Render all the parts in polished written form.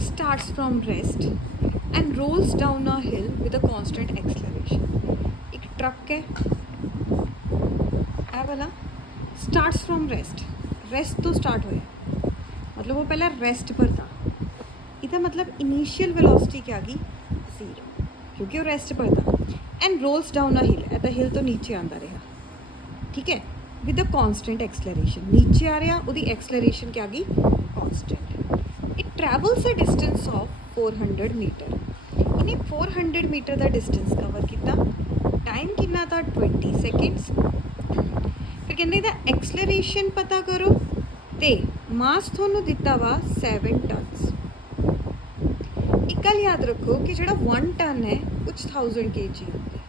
starts from rest and rolls down a hill with a constant acceleration. एक truck है ਇਹ वाला starts from rest तो start होया मतलब वो पहला रेस्ट पर था इसका मतलब इनिशियल वेलोसिटी क्या गई 0 क्योंकि वो रेस्ट पर था एंड रोल्स डाउन अ हिल ऐसा हिल तो नीचे आता रहा ठीक है विद अ कॉन्स्टेंट एक्सलरेशन नीचे आ रहा उसकी एक्सलरेशन क्या गई constant it travels a distance of 400 metre इन्हें 400 मीटर का डिस्टेंस कवर किया टाइम कितना था 20 सेकेंड्स फिर कहते इहदा एक्सलरेशन पता करो तो मास थोनों दिता वा 7 टन्स एक गल याद रखो कि जो 1 टन है कुछ 1000 kg होंगे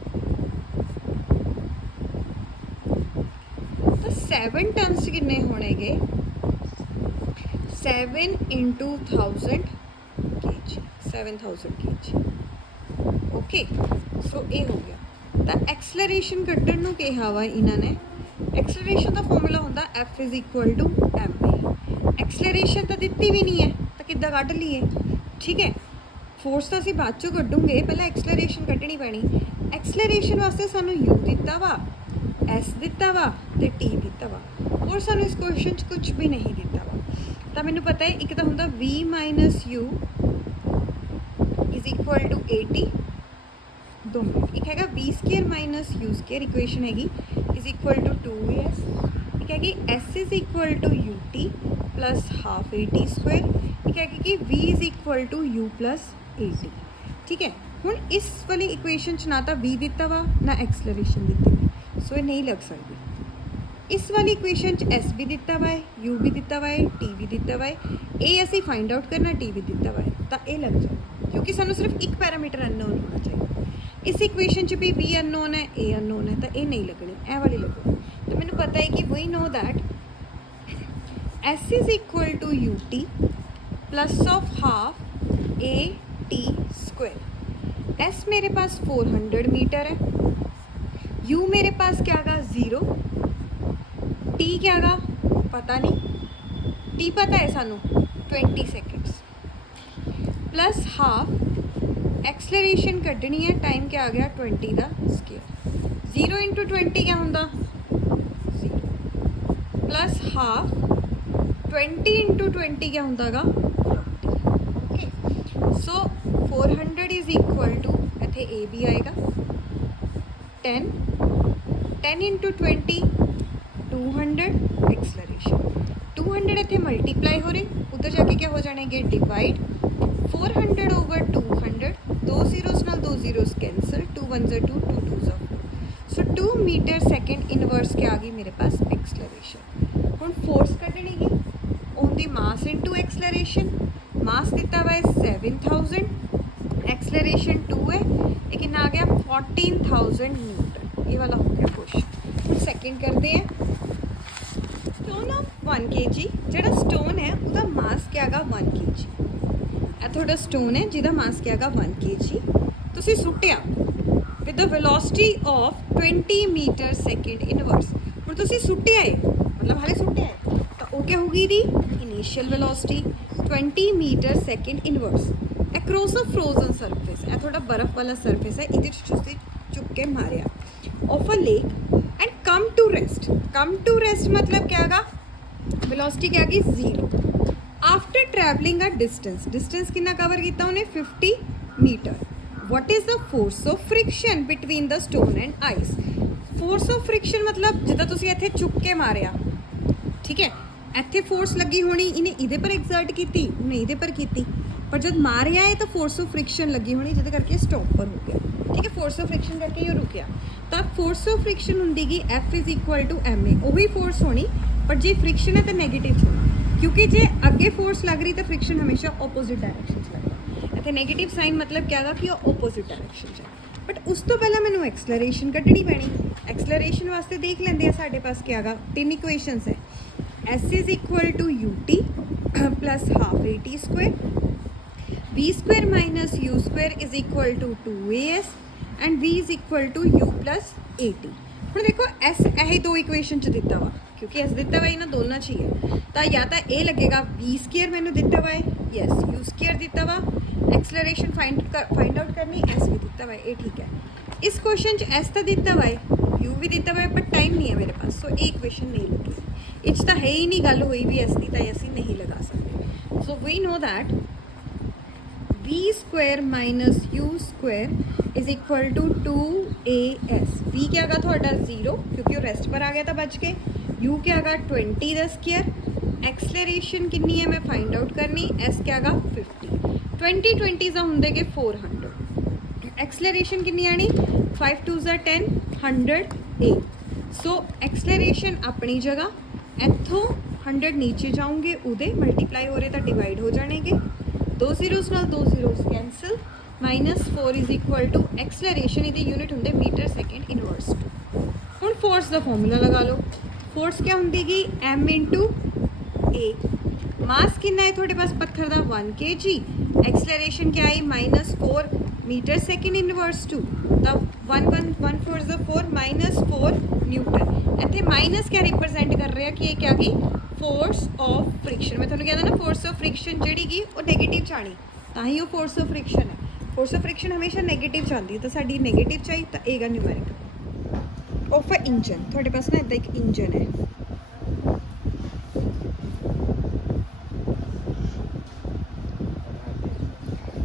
तो 7 टन्स किन्ने होने गए 7 into 1000 kg 7000 kg okay so ये हो गया तो एक्सलरेशन कड्ढण नूं कहा वा इन्होंने एक्सलरेशन का फॉर्मूला होंदा F is equal to ma acceleration तो दिती भी नहीं है तो किद्दां कढ लीए ठीक है फोर्स तो असीं बाद चों कड्ढूंगे पहले एक्सलरेशन कड्ढनी पैनी एक्सलरेशन वास्ते सानूं u दिता वा s दिता वा ते t दिता वा और सानूं इस क्वेश्चन च कुछ भी नहीं दिता वा तो मैनूं पता है एक तो होंदा v minus u is equal to 80 दो मिनट एक हैगा v square minus u square equation हैगी इज इक्वल टू 2as एक हैगी s is equal to ut plus half at square एक हैगी कि v is equal to u plus at ठीक है हुण इस वाली इक्वेशन च ना तो v दिता वा ना एक्सलरेशन दिती सो ये नहीं लग सकती इस वाली इक्वेशन च s भी दिता हुआ है u भी दिता हुआ है t भी दिता हुआ है ये असी फाइंड आउट करना t भी दिता हुआ है तो ये लग जाए क्योंकि सानू सिर्फ एक पैरामीटर अननोन होना चाहिए इस इक्वेशन च भी v अननोन है a अननोन है तो ये नहीं लगनी ए वाली लगनी तो मैंने पता है कि we know that s is equal to ut plus of half a t square s मेरे पास 400 मीटर है u मेरे पास क्या गा 0 टी क्या गा पता नहीं टी पता है सानू 20 सेकेंड्स प्लस हाफ एक्सलरेशन कड्ढनी है टाइम क्या आ गया 20 का स्केयर 0 इंटू 20 क्या होंदा 0 प्लस हाफ 20 इंटू 20 क्या होंदा गा 40 okay so 400 is equal to इत्थे ए भी आएगा 10 इंटू 20 200 एक्सलरेशन 200 इतने मल्टीप्लाई हो रहे उधर जाके क्या हो जाएंगे डिवाइड 400 ओवर 200 दो जीरोस नाल दो जीरोस कैंसल 2 1 2 2 2 सो 2 मीटर सेकेंड इनवर्स क्या आ गई मेरे पास एक्सलरेशन हुण फोर्स कड्ढनी गी on the mass into acceleration mass दिता हुआ है 7000 एक्सलरेशन 2 है ये कितना आ गया 14000 न्यूटन ये वाला हो गया क्वेश्चन सेकेंड करते हैं स्टोन ऑफ 1 kg जो स्टोन है उसका मास क्या है 1 kg ਇਹ ਤੁਹਾਡਾ स्टोन है जिसका मास क्या है 1 kg ਤੁਸੀਂ ਸੁੱਟਿਆ with the velocity of 20 metre second inverse ਹੁਣ ਤੁਸੀਂ ਸੁੱਟਿਆ ਹੈ मतलब हाले सुट्टिया है तो वो क्या होगी the initial velocity 20 metre second inverse across a frozen surface ਇਹ ਤੁਹਾਡਾ बर्फ वाला सरफेस है ਇਹਦੇ ਤੁਸੀਂ चुक के मारिया of a lake and come to rest मतलब क्या गा वेलोसिटी क्या गई 0 आफ्टर ट्रैवलिंग अ डिस्टेंस कितना कवर किया उन्हें 50 metre what is the force of friction between the stone and ice force of friction मतलब जिदा तुसीं इत्थे चुक के मारिया ठीक है इत्थे फोर्स लगी होनी इन्हें इहदे पर एक्सर्ट की उन्हें इहदे पर की पर जब मारिया है तो फोर्स ऑफ फ्रिक्शन लगी होनी जिहदे करके स्टॉप पर हो गया ठीक है फोर्स ऑफ फ्रिक्शन करके ये रुक गया तो फोर्स ऑफ फ्रिक्शन होंगी F is equal to ma वही फोर्स होनी पर जे फ्रिक्शन है तो नैगेटिव होना क्योंकि जे अगे फोर्स लग रही तो फ्रिक्शन हमेशा ओपोजिट डायरैक्शन लगता इतने नैगेटिव साइन मतलब क्या कि ओपोजिट डायरैक्शन है बट उस तो पहला मैनू एक्सलरेशन कड्ढनी पैनी एक्सलरेशन वास्ते देख लेंगे साढ़े पास क्या गा 3 इक्वेशनस है S is equal to ut plus half at square v square minus u square is equal to 2as and v is equal to u plus at ਹੁਣ देखो S यही दो इक्वेशन च दिता वा क्योंकि S दिता हुआ इन्होंने दोनों च ही है तो या तो ये लगेगा v स्केयर मैंने दिता हुआ है यस यू स्क्वायर दिता वा, एक्सलरेशन फाइंड आउट करनी, एस भी दिता वा, ये ठीक है। इस क्वेश्चन च एस तो दिता वा है, यू भी दिता वा है, बट टाइम नहीं है मेरे पास, सो ये इक्वेशन नहीं लगी। इच तो है ही नहीं गल हुई भी एस की, तो असी नहीं लगा सकते। So we know that v square minus u square is equal to 2as। v क्या गा थोड़ा 0 क्योंकि वो रेस्ट पर आ गया था बच के, u क्या गा 20 का स्क्वायर, एक्सलरेशन कितनी है मैं फाइंड आउट करनी, s क्या गा 50, 20 का होंगे कि 400, एक्सलरेशन कितनी आनी 5 2 10 100 a। सो एक्सलरेशन अपनी जगह, इतों 100 नीचे जाऊँगे उदे मल्टीप्लाई हो रहे तो डिवाइड हो जाएंगे, दो जीरोस नाल दो zeros cancel, -4 is equal to acceleration ये यूनिट होंगे मीटर सैकेंड इनवर्स टू। हुण फोर्स का फॉर्मूला लगा लो, फोर्स क्या होंगी गी m इंटू ए, मास कितना है थोड़े पास पत्थर का 1 kg, एक्सलरेशन क्या आई -4 मीटर सैकेंड इनवर्स टू, तब 1 4 4 -4 न्यूटन। इतने माइनस क्या रिप्रजेंट कर रहे हैं कि ये क्या गई फोर्स ऑफ फ्रिक्शन। मैं थोड़ा कहता ना फोर्स ऑफ फ्रिक्शन जी गई वो नैगेटिव चाहनी, तो ही वो फोर्स ऑफ फ्रिक्शन है। फोर्स ऑफ फ्रिक्शन हमेशा नैगेटिव चाहती है, तो साड़ी नैगेटिव चाहिए, तो एगा न्यूमेरिकल ऑफ अ इंजन। थोड़े पास ना इदा एक इंजन है,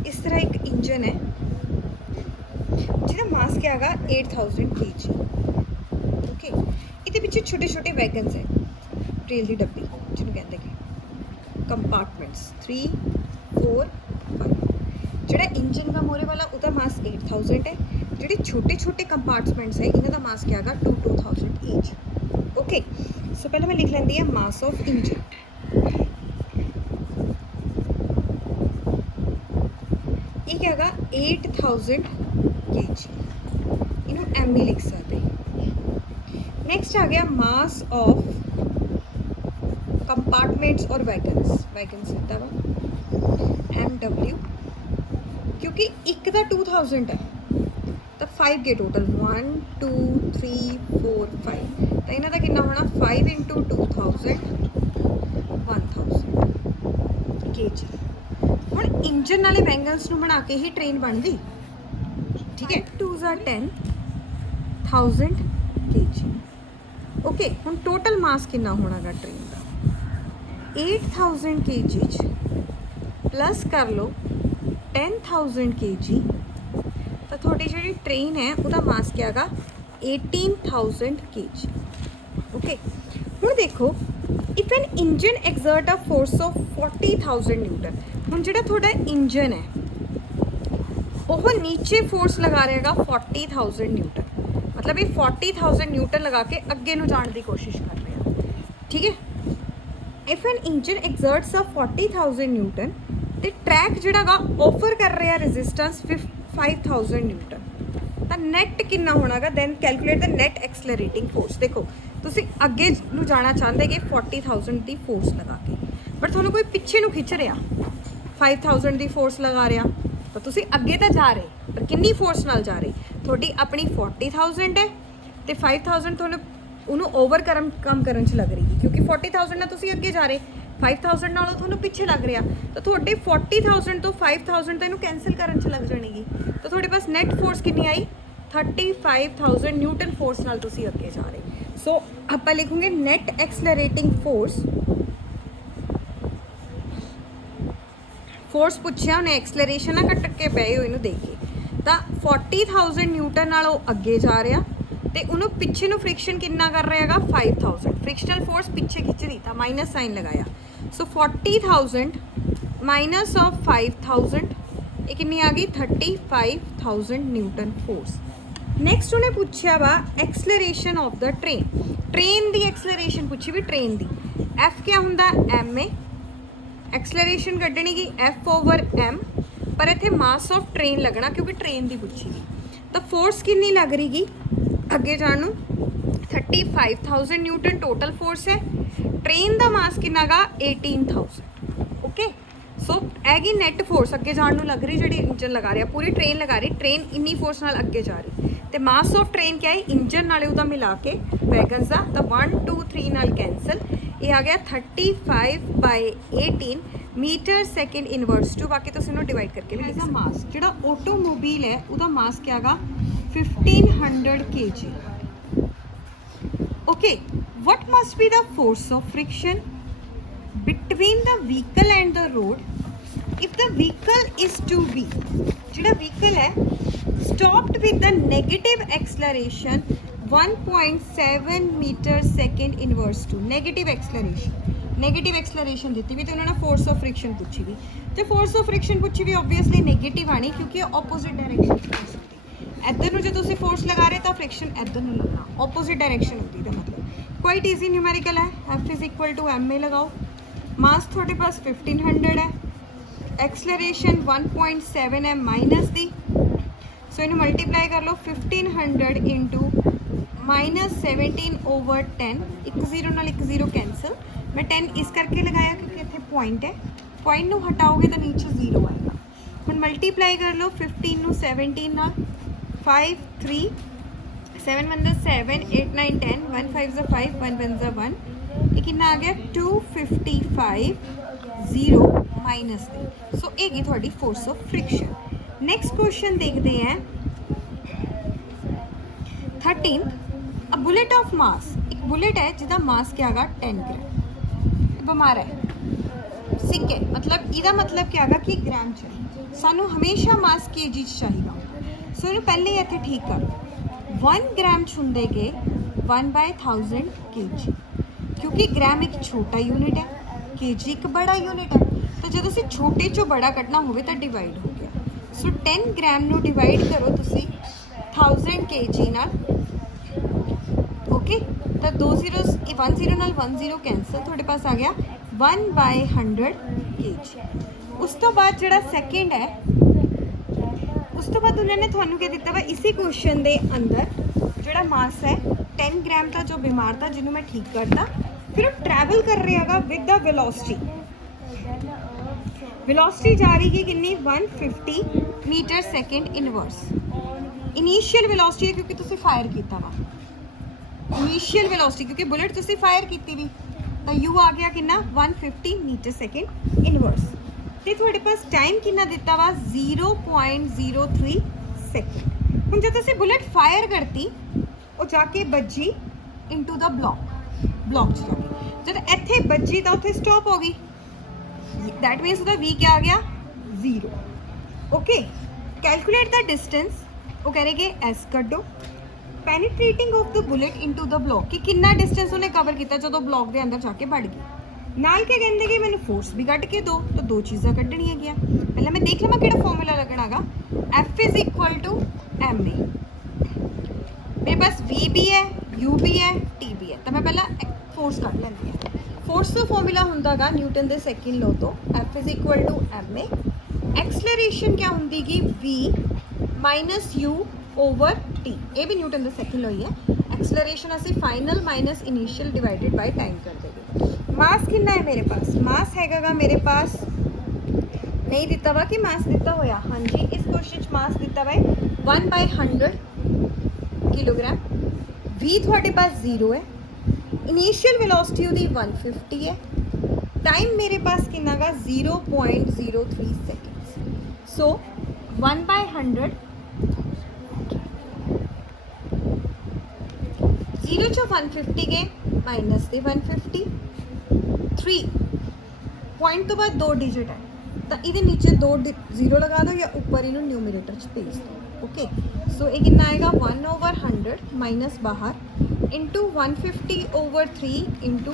इस तरह एक इंजन है जिसका मास क्या है 8000 kg। ओके, ये पिछे छोटे छोटे वैगन्स है, रेल की डब्बी जिन्होंने कहते हैं कंपार्टमेंट्स 3 4 5। जोड़ा इंजन का मोरे वाला उसका मास 8000 है, जोड़े छोटे छोटे कंपार्टमेंट्स है इन्हों का मास क्या है 2000 ईच। ओके, सो पहले मैं लिख लेंदी है मास ऑफ इंजन। ये क्या है 8000 kg, इन्हों एम ही लिख सकते। नेक्स्ट आ गया मास ऑफ कंपार्टमेंट्स और वैगन्स लिखता वा MW, क्योंकि एक का 2000 है तो 5 के टोटल 1 2 3 4 5, तो इन्हों का कितना होना 5 इंटू 2000 1000 kg। हुण इंजन वाले वैगन्स नूं बना के ही ट्रेन बनती, ठीक है। 2 10,000 kg। ओके, हुण टोटल मास कितना होना गा ट्रेन का 8000 kg प्लस कर लो 10,000 kg, तो थोड़ी जी ट्रेन है उसका मास क्या है 18,000 kg। ओके, हुण देखो if an engine exert a force of 40,000 newton, हुण जिहड़ा थोड़ा इंजन है वह नीचे फोर्स लगा रहेगा 40,000 न्यूटन, मतलब ये 40,000 न्यूटन लगा के अगे नूं जाने की कोशिश कर रहे हैं, ठीक है। If an engine exerts a 40,000 newton, तो ट्रैक जिहड़ा ऑफर कर रहा रेजिस्टेंस 5,000 न्यूटन, तो नैट कितना होना गा, then calculate the net accelerating force. देखो तुसी अगे नूं जाना चाहते कि 40,000 की फोर्स लगा के, बट तुहानूं कोई पिछे नूं खिंच रहा 5,000 की फोर्स लगा रहा, तो तुसी अगे तो जा रहे पर कितनी फोर्स नाल जा रहे, थोड़ी अपनी 40,000 है तो 5,000 तुहानूं उन्होंने ओवर कम करन च लग रही है, क्योंकि 40,000 नाल तुसी अगे जा रहे, 5,000 नालों तुहानूं पिछे लग रहा, तो थोड़े 40,000 तो 5,000 तो इन्हूं कैंसल करन च लग जाएगी, तो थोड़े पास नैट फोर्स कितनी आई 35,000 न्यूटन फोर्स नाल तुसी अगे जा रहे। सो आपां लिखूंगे नैट एक्सलरेटिंग फोर्स, फोर्स पूछा उन्हें एक्सलरेशन ना कट के पे हो इनू देखिए, तो 40,000 न्यूटन नालों अगे जा रहा, तो उन्होंने पिछे नूं फ्रिक्शन कितना कर रहा है 5,000, फ्रिक्शनल फोर्स पिछे खिंच रही था, माइनस साइन लगाया। सो 40,000 माइनस ऑफ 5,000 ये कितनी आ गई 35,000 न्यूटन फोर्स। नैक्सट उन्हें पूछा वा acceleration of the train, train की एक्सलरेशन पूछी भी, ट्रेन की एफ क्या होंदा एम ए, एक्सलरेशन कड्डनी की एफ ओवर एम, पर इत्थे मास ऑफ ट्रेन लगना क्योंकि ट्रेन की पूछी गई, तो फोर्स कितनी लग रही गी अगे जाणू 35,000 न्यूटन टोटल फोर्स है, ट्रेन का मास कितना गा 18,000। ओके, सो हैगी नैट फोर्स अगे जाण नूं लग रही, जी इंजन लगा रहा पूरी ट्रेन लगा रही, ट्रेन इन्नी फोर्स नाल अगे जा रही, तो मास ऑफ ट्रेन क्या है इंजन नाले उहदा मिला के वैगन्स का, तो 1 2 3 नाल कैंसल, ये आ गया 35/18, मीटर सैकेंड इनवर्स टू, बाकी तुसीं इहनूं डिवाइड करके भी लिख सकदे। मास जिहड़ा ऑटोमोबाइल है उहदा मास क्या हैगा 1500 kg। Okay, what must be the force of friction between the vehicle and the road if the vehicle is to be, जिहड़ा व्हीकल है stopped with the negative acceleration 1.7 metre second inverse two. Negative acceleration दी भी तो उन्होंने force of friction पूछी भी, तो force of friction पूछी भी ऑब्वियसली नेगेटिव आनी क्योंकि ऑपोजिट डायरेक्शन हो सकती। इधर जो तुम फोर्स लगा रहे तो फ्रिक्शन इधर नहीं लगना, ऑपोजिट डायरेक्शन होती है। मतलब क्वाइट ईजी न्यूमेरिकल है। F is equal to M A लगाओ, मास थोड़े पास 1500 है, एक्सलरेशन 1.7 है माइनस दी, सो इन्हें मल्टीप्लाई कर लो 1500 इंटू -17/10, एक जीरो नाल एक जीरो कैंसल। मैं 10 इस करके लगाया क्योंकि इतने पॉइंट है, पॉइंट नू हटाओगे तो नीचे जीरो आएगा। हम मल्टीप्लाई कर लो 15 नू 17 नाल, 5 3 7 1 7 8 9 10 1 5 5 1 1 1, ये कितना आ गया 255 0 माइनस दे। सो ये की थोड़ी force of friction. Next question देखते हैं 13th, a bullet of mass, एक बुलेट है जिसका मास क्या है 10 ग्राम, बमार है सिक है, मतलब इसका मतलब क्या है कि ग्राम चाहिए, सानू हमेशा मास केजी चाहिए। सो इन्हें पहले ही इतने ठीक कर 1 ग्राम छुंदे के 1/1000 kg, क्योंकि ग्राम एक छोटा यूनिट है, केजी एक बड़ा यूनिट है, तो जो तुसी छोटे चो बड़ा कटना होवे तो डिवाइड हो गया। सो 10 ग्राम नू डिवाइड करो तुसी 1000 kg नाल, ओके, तो 2 जीरो 1 जीरो नाल 1 जीरो कैंसल, थोड़े पास आ गया 1/100 kg। उस तो बाद जिहड़ा सेकेंड है, उस तो बाद उन्होंने थानू क्या दिता वा इसी क्वेश्चन के अंदर जिहड़ा मास है 10 ग्राम का जो बीमार था जिन्होंने मैं ठीक करता, फिर वो ट्रैवल कर रहा है विद द वेलोसिटी, वेलोसिटी जा रही है कितनी 150 metre second inverse. Initial velocity है क्योंकि तुसी फायर किया वा, इनीशियल वेलोसिटी क्योंकि बुलेट तुसी फायर की भी, तो यू आ गया कितना 150 मीटर सैकेंड इनवर्स। तो थोड़े पास टाइम कितना दिता वा 0.03 सैकेंड। हम जो तुसी बुलेट फायर करती वो जाके बजी इनटू द ब्लॉक च जाके, जब इत्थे बजी तो उत्थे स्टॉप हो गई, दैट मीनस उसका वी क्या आ गया 0। ओके, कैलकुलेट द डिस्टेंस, वो कह रहे कि एस कड्डो, penetrating of the bullet into the block, कि कितना डिस्टेंस उन्हें कवर किया जो ब्लॉक के अंदर जाके बढ़ गई। नाल क्या कहते कि मैंने फोर्स भी कट के दो, तो दो चीज़ा कढ़निया गया। पहले मैं देख लवा कि फॉर्मूला लगना गा, F is equal to M A, मेरे पास वी भी है, यू भी है, टी भी है, तो मैं पहला फोर्स कट लेंदी है। फोर्स का फॉर्मूला होंदा गा न्यूटन के सैकेंड लॉ तो, F is equal to M A, acceleration क्या होंगी गी V minus U over T, ये भी न्यूटन का सैकेंड लॉ ही है। एक्सलरेशन असी final minus initial divided by time कर देंगे। मास कितना है मेरे पास, मास हैगा मेरे पास नहीं दिता वा कि मास दिता होया, हाँ जी इस क्वेश्चन मास दिता वा 1/100 किलोग्राम। वी थोड़े पास 0 है, इनिशियल वेलोसिटी उसकी 150 है, टाइम मेरे पास कितना गा 0.03 सेकेंड्स। सो 1/100 0 चो 150 के माइनस दे 150, 3 पॉइंट तो बाद 2 डिजिट है, तो ये नीचे 2 0 लगा दो या ऊपर इन्हों न्यूमरेटर च भेज दो। ओके, सो ये कितना आएगा 1/100 माइनस बाहर इंटू 150/3 इंटू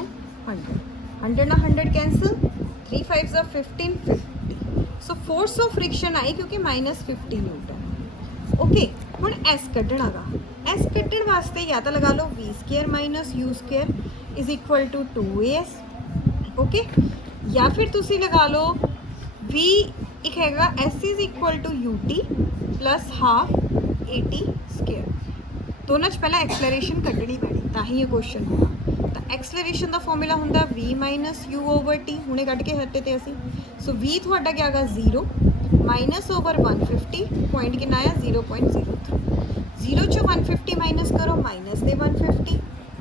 100, 100 ना 100 cancel, 3 5 15 50। So force of friction आई क्योंकि -50 न्यूटन। ओके, हुण एस कढ़ना गा, एस कढ़न वास्ते या तो लगा लो v² minus u² is equal to 2as। Okay, या फिर तुसी लगा लो v एक हैगा s is equal to ut plus half at²। दोनों पहला एक्सलरेशन कढ़नी पैनी ताही ये क्वेश्चन होगा। तो एक्सलरेशन का फॉर्मूला होंगे v minus u over T, हुणे कढ़ के हटे थे असी। सो v थोड़ा क्या है 0 माइनस ओवर 150, पॉइंट कितना आया 0.03, 0 चो 150 माइनस करो माइनस दे 150,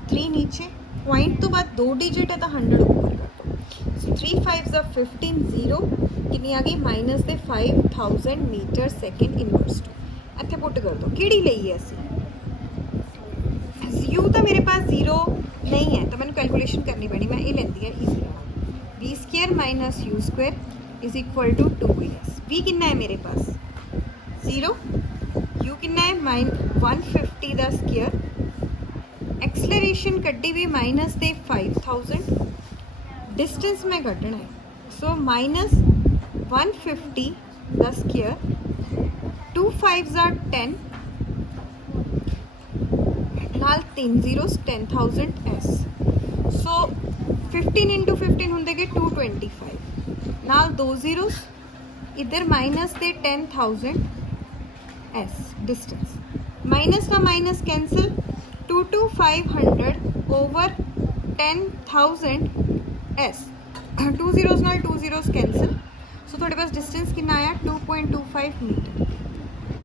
3 नीचे, पॉइंट तो बाद 2 डिजिट है तो 100 ऊपर कर दो। 3 5 ਦਾ 15 0 ਕਿੰਨੀ ਆ ਗਈ ਮਾਈਨਸ ਦੇ 5000 ਮੀਟਰ ਸੈਕਿੰਡ ਇਨਵਰਸ ਟੂ। ਇੱਥੇ ਪੁੱਟ ਕਰ ਦੋ ਕਿਹੜੀ ਲਈ ਹੈ ਅਸੀਂ u ਤਾਂ ਮੇਰੇ ਪਾਸ 0 नहीं है तो मैं कैलकुलेशन करनी पैनी मैं ये लेंदी है easy V square minus U square is equal to 2as V कितना है मेरे पास 0 u कितना है 150 का स्क्वायर एक्सलरेशन कड्डी भी माइनस दे 5000 डिस्टेंस में कड्डना है सो माइनस 150 का स्क्वायर 2 5s are 10 नाल 3 zeros 10,000 s सो 15 इंटू 15 होंगे 225 नाल 2 zeros इधर माइनस दे 10,000 s डिस्टेंस माइनस का minus cancel 2 to 500 over 10,000 s 2 zeros नाल 2 zeros कैंसिल सो थोड़े पास डिस्टेंस कितना आया 2.25 मीटर